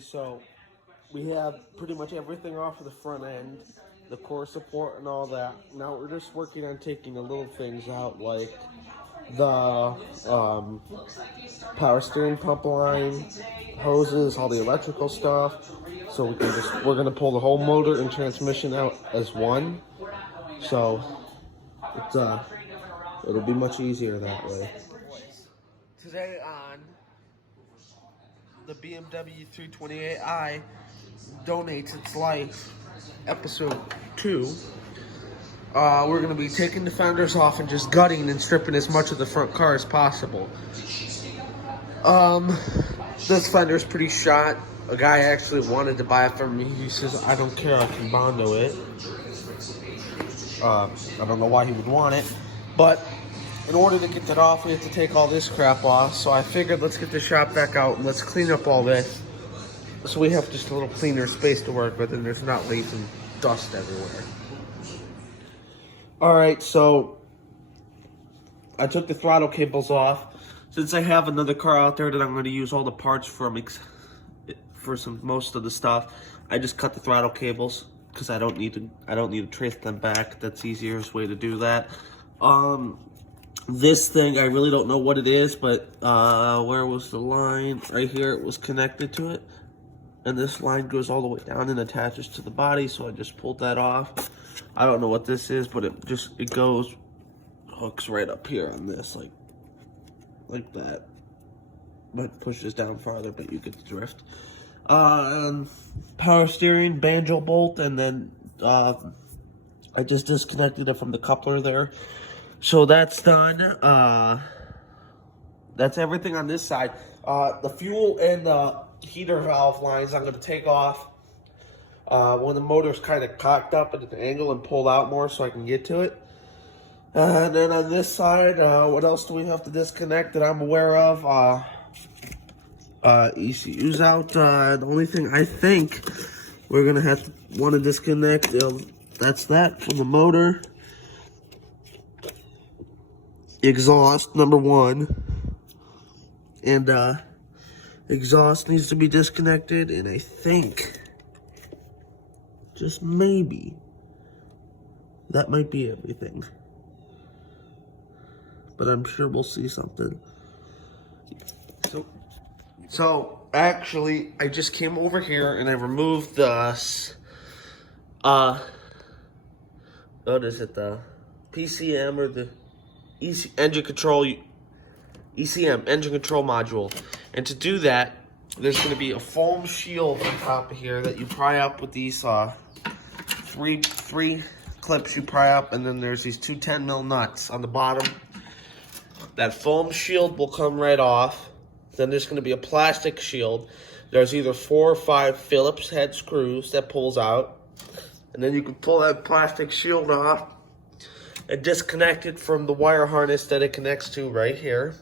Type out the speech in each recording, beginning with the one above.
So we have pretty much everything off of the front end, the core support and all that. Now we're just working on taking the little things out, like the power steering pump line, hoses, all the electrical stuff. So we're gonna pull the whole motor and transmission out as one. So it's it'll be much easier that way. Today on the BMW 328i donates its life, episode 2. We're going to be taking the fenders off and just gutting and stripping as much of the front car as possible. This fender's pretty shot. A guy actually wanted to buy it from me. He says, I don't care, I can bondo it. I don't know why he would want it, but in order to get that off, we have to take all this crap off. So I figured, let's get the shop back out and let's clean up all this, so we have just a little cleaner space to work with and there's not leaves and dust everywhere. Alright, so I took the throttle cables off. Since I have another car out there that I'm going to use all the parts from for most of the stuff, I just cut the throttle cables because I don't need to trace them back. That's the easiest way to do that. This thing, I really don't know what it is, but where was the line? Right here, it was connected to it. And this line goes all the way down and attaches to the body, so I just pulled that off. I don't know what this is, but it goes, hooks right up here on this, like that. But pushes down farther, but you get the drift. And power steering, banjo bolt, and then I just disconnected it from the coupler there. So that's done. That's everything on this side. The fuel and the heater valve lines I'm going to take off when the motor's kind of cocked up at an angle and pulled out more so I can get to it. And then on this side, what else do we have to disconnect that I'm aware of? ECU's out. The only thing I think we're going to want to disconnect, that's that from the motor. Exhaust, number 1. And exhaust needs to be disconnected, and I think, just maybe, that might be everything. But I'm sure we'll see something. So actually, I just came over here and I removed the, what is it, the PCM or the engine control, ECM, engine control module. And to do that, there's going to be a foam shield on top of here that you pry up with these three clips you pry up, and then there's these two 10mm nuts on the bottom. That foam shield will come right off. Then there's going to be a plastic shield. There's either 4 or 5 Phillips head screws that pulls out. And then you can pull that plastic shield off and disconnect it from the wire harness that it connects to right here.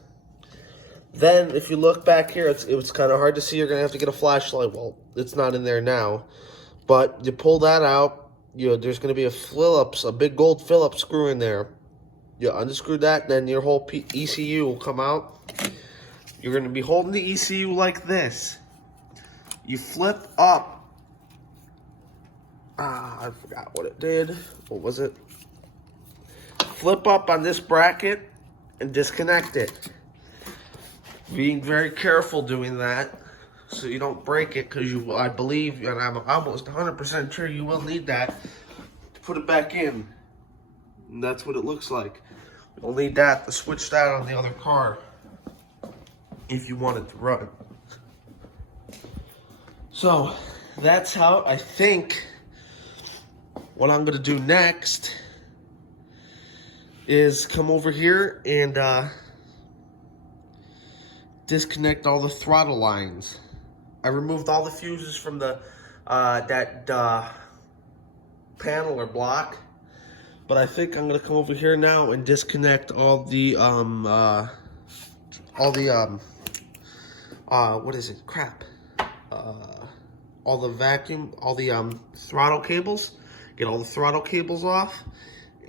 Then, if you look back here, it was kind of hard to see. You're going to have to get a flashlight. Well, it's not in there now. But you pull that out. There's going to be a big gold Phillips screw in there. You unscrew that, then your whole ECU will come out. You're going to be holding the ECU like this. You flip up. I forgot what it did. What was it? Flip up on this bracket and disconnect it. Being very careful doing that so you don't break it, because I believe, and I'm almost 100% sure you will need that to put it back in. And that's what it looks like. You'll need that to switch that on the other car if you want it to run. So that's how I think what I'm going to do next is come over here and disconnect all the throttle lines. I removed all the fuses from the panel or block, but I think I'm gonna come over here now and disconnect all the what is it? Crap. All the throttle cables. Get all the throttle cables off.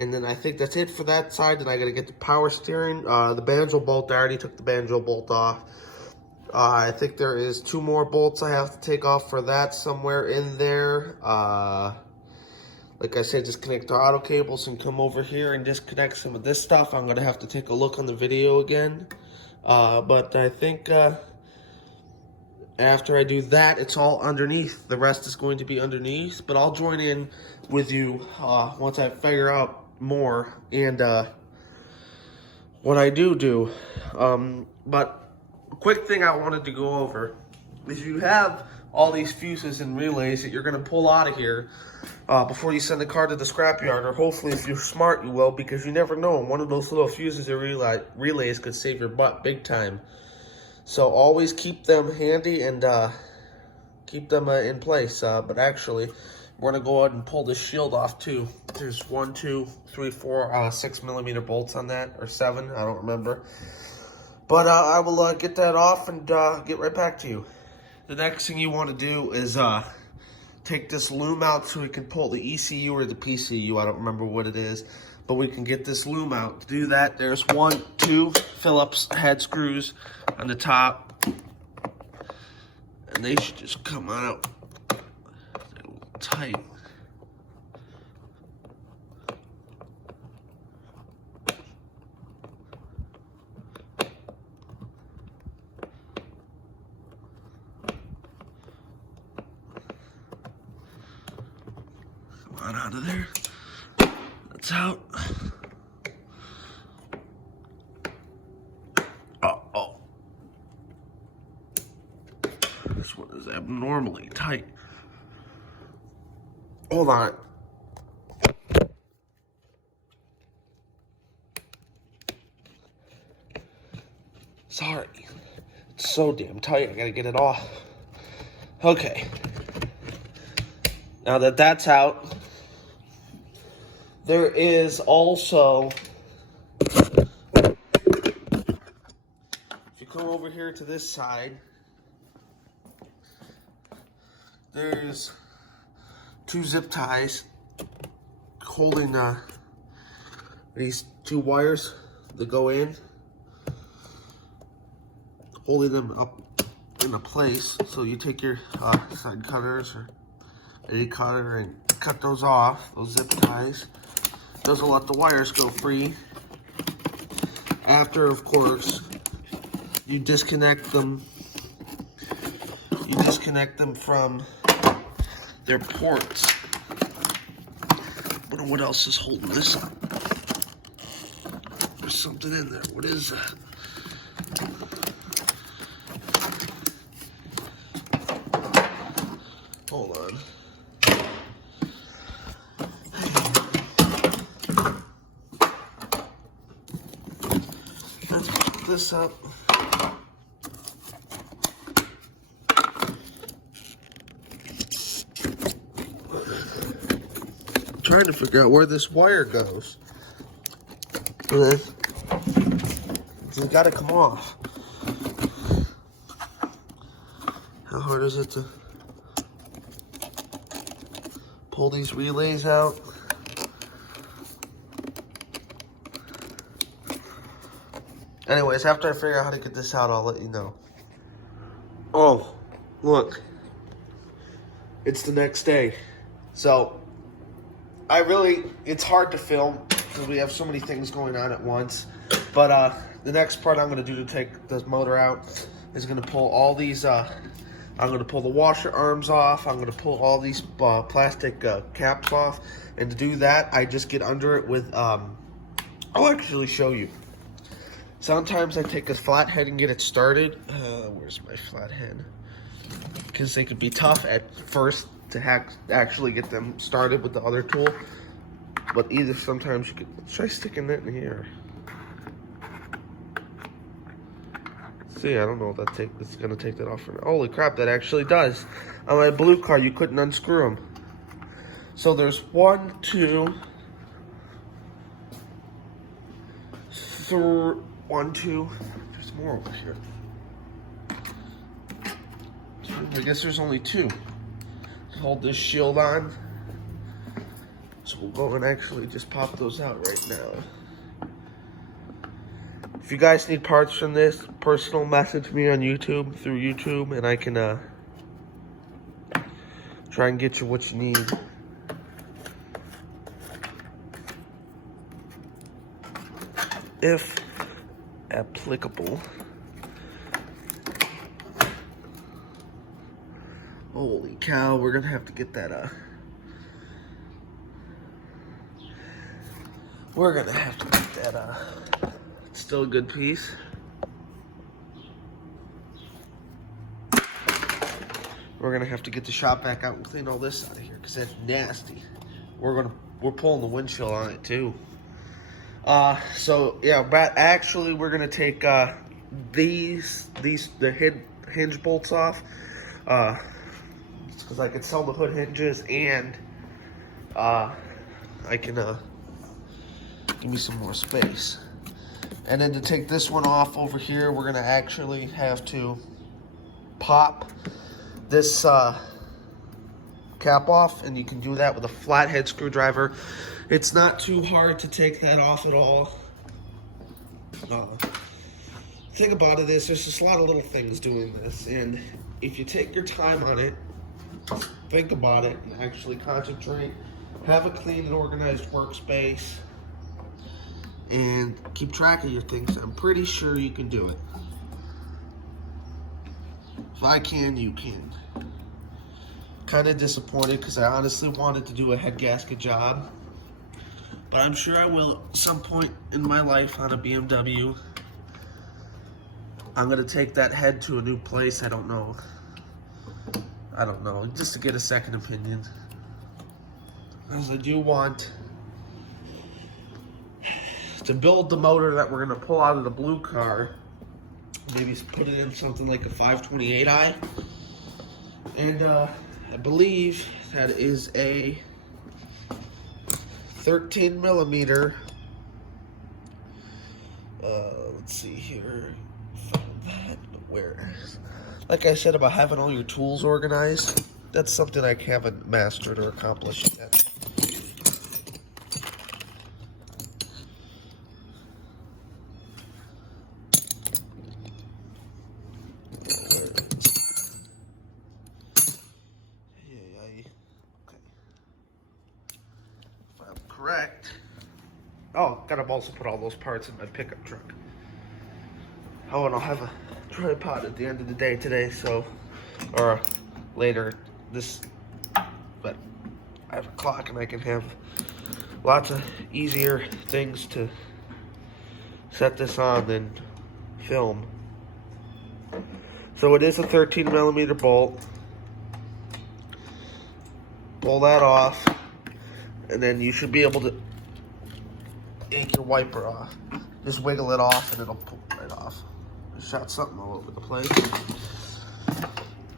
And then I think that's it for that side. And I gotta get the power steering, the banjo bolt. I already took the banjo bolt off. I think there is 2 more bolts I have to take off for that somewhere in there. Like I said, just connect the auto cables and come over here and disconnect some of this stuff. I'm going to have to take a look on the video again. But I think after I do that, it's all underneath. The rest is going to be underneath. But I'll join in with you once I figure out more and what I do. But a quick thing I wanted to go over is you have all these fuses and relays that you're going to pull out of here before you send the car to the scrapyard, or hopefully if you're smart you will, because you never know, one of those little fuses or relays could save your butt big time. So always keep them handy and keep them in place. But actually, we're going to go ahead and pull this shield off too. There's 1, 2, 3, 4, 6mm bolts on that, or 7, I don't remember. But I will get that off and get right back to you. The next thing you want to do is take this loom out so we can pull the ECU or the PCU. I don't remember what it is, but we can get this loom out. To do that, there's 1, 2 Phillips head screws on the top, and they should just come out tight. Come on out of there. That's out. Oh. This one is abnormally tight. Hold on. Sorry. It's so damn tight, I gotta get it off. Okay. Now that that's out, there is also, if you come over here to this side, there's 2 zip ties holding these 2 wires that go in, holding them up into place. So you take your side cutters or any cutter and cut those off, those zip ties. Those will let the wires go free. After, of course, you disconnect them. You disconnect them from their ports. Wonder what else is holding this up. There's something in there. What is that? Hold on. Let's put this up. Trying to figure out where this wire goes. It's got to come off. How hard is it to pull these relays out? Anyways, after I figure out how to get this out, I'll let you know. Oh, look. It's the next day. So, it's hard to film because we have so many things going on at once. But the next part I'm going to do to take this motor out is going to pull all these, I'm going to pull the washer arms off. I'm going to pull all these plastic caps off. And to do that, I just get under it with, I'll actually show you. Sometimes I take a flathead and get it started. Where's my flathead? Because they could be tough at first to actually get them started with the other tool. But either sometimes you could try sticking it in here. See, I don't know if it's gonna take that off or not. Holy crap, that actually does. On my blue car, you couldn't unscrew them. So there's 1, 2, 3, 1, 2. There's more over here. I guess there's only 2. Hold this shield on. So we'll go and actually just pop those out right now. If you guys need parts from this, personal message me on YouTube, through YouTube, and I can try and get you what you need. If applicable. Holy cow, we're gonna have to get that it's still a good piece. We're gonna have to get the shop vac out and clean all this out of here because that's nasty. We're pulling the windshield on it too. So yeah, but actually we're gonna take the hinge bolts off. Because I can sell the hood hinges and I can give me some more space. And then to take this one off over here, we're gonna actually have to pop this cap off, and you can do that with a flathead screwdriver. It's not too hard to take that off at all. The thing about it is there's just a lot of little things doing this, and if you take your time on it, think about it, and actually concentrate, have a clean and organized workspace, and keep track of your things, I'm pretty sure you can do it. If I can, you can. Kind of disappointed because I honestly wanted to do a head gasket job, but I'm sure I will at some point in my life on a BMW. I'm gonna take that head to a new place. I don't know, just to get a second opinion. Because I do want to build the motor that we're gonna pull out of the blue car. Maybe put it in something like a 528i. And I believe that is a 13 millimeter. Let's see here. Found that. Where? Like I said about having all your tools organized, that's something I haven't mastered or accomplished yet. Correct. Oh, gotta also put all those parts in my pickup truck. Oh, and I'll have a tripod at the end of the day today, so, or later but I have a clock and I can have lots of easier things to set this on than film. So it is a 13 millimeter bolt. Pull that off. And then you should be able to yank your wiper off. Just wiggle it off and it'll pull right off. I shot something all over the place.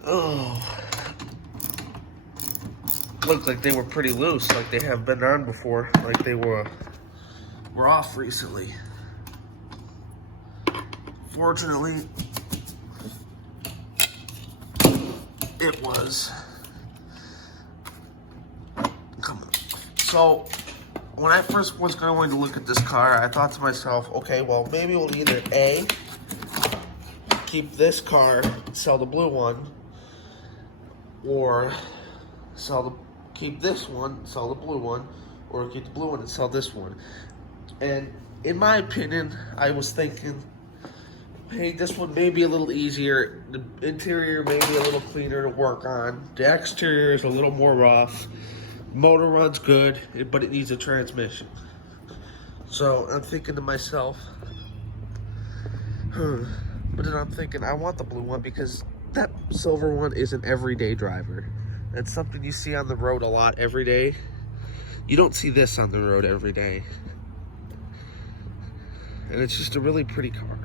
Oh. Looked like they were pretty loose, like they have been on before. Like they were off recently. Fortunately, it was. So, when I first was going to look at this car, I thought to myself, okay, well, maybe we'll either A, keep this car, sell the blue one, or keep this one, sell the blue one, or keep the blue one and sell this one. And in my opinion, I was thinking, hey, this one may be a little easier, the interior may be a little cleaner to work on, the exterior is a little more rough. Motor runs good, but it needs a transmission. So I'm thinking to myself, but then I'm thinking I want the blue one because that silver one is an everyday driver. It's something you see on the road a lot every day. You don't see this on the road every day. And it's just a really pretty car.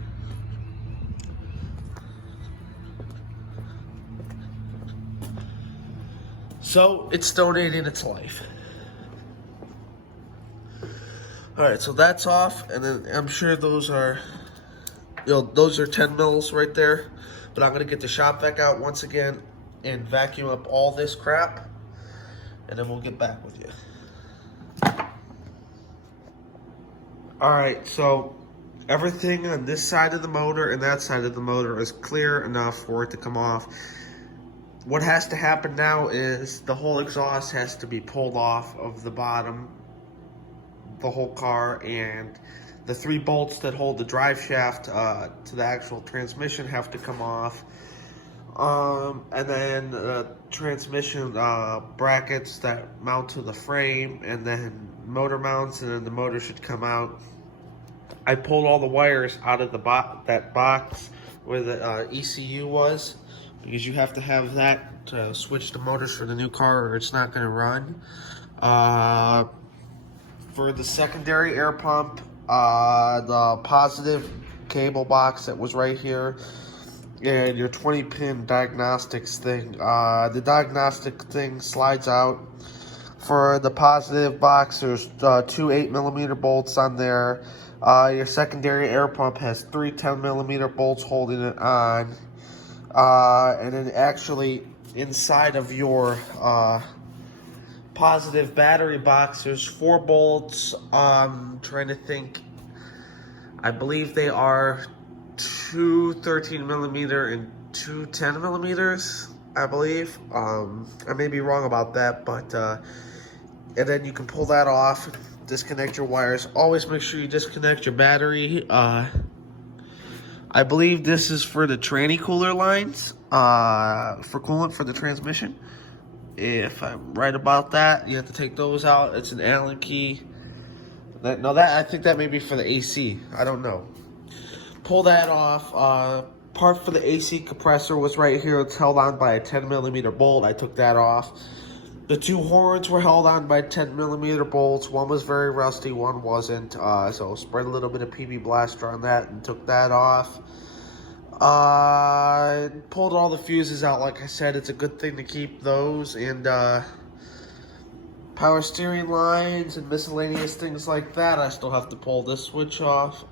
So it's donating its life. All right, so that's off, and then I'm sure those are, those are 10 mils right there. But I'm gonna get the shop vac out once again and vacuum up all this crap, and then we'll get back with you. All right, so Everything on this side of the motor and that side of the motor is clear enough for it to come off. What has to happen now is the whole exhaust has to be pulled off of the bottom, the whole car, and the 3 bolts that hold the drive shaft to the actual transmission have to come off. And then transmission brackets that mount to the frame, and then motor mounts, and then the motor should come out. I pulled all the wires out of the that box where the ECU was, because you have to have that to switch the motors for the new car or it's not going to run. For the secondary air pump, the positive cable box that was right here, and your 20-pin diagnostics thing. The diagnostic thing slides out. For the positive box, there's 2 8mm bolts on there. Your secondary air pump has 3 10mm bolts holding it on. And then actually inside of your positive battery box, there's 4 bolts. Trying to think. I believe they are 2 13mm and 2 10mm, I believe. I may be wrong about that, but and then you can pull that off, disconnect your wires. Always make sure you disconnect your battery. I believe this is for the tranny cooler lines, for coolant for the transmission. If I'm right about that, you have to take those out. It's an Allen key. I think that may be for the AC. I don't know. Pull that off. Part for the AC compressor was right here. It's held on by a 10mm bolt. I took that off. The 2 horns were held on by 10mm bolts. One was very rusty, one wasn't. So spread a little bit of PB Blaster on that and took that off. Pulled all the fuses out. Like I said, it's a good thing to keep those. And power steering lines and miscellaneous things like that. I still have to pull this switch off.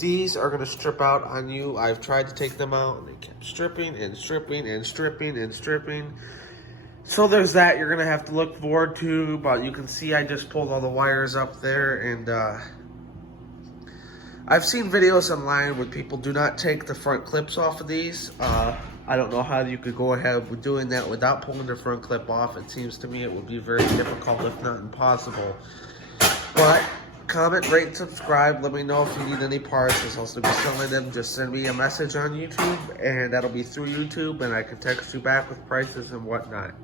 These are going to strip out on you. I've tried to take them out and they kept stripping and stripping and stripping and stripping. So there's that you're going to have to look forward to. But you can see I just pulled all the wires up there. And I've seen videos online where people do not take the front clips off of these. I don't know how you could go ahead with doing that without pulling the front clip off. It seems to me it would be very difficult, if not impossible. But comment, rate, and subscribe. Let me know if you need any parts. I'll also be selling them. Just send me a message on YouTube, and that'll be through YouTube, and I can text you back with prices and whatnot.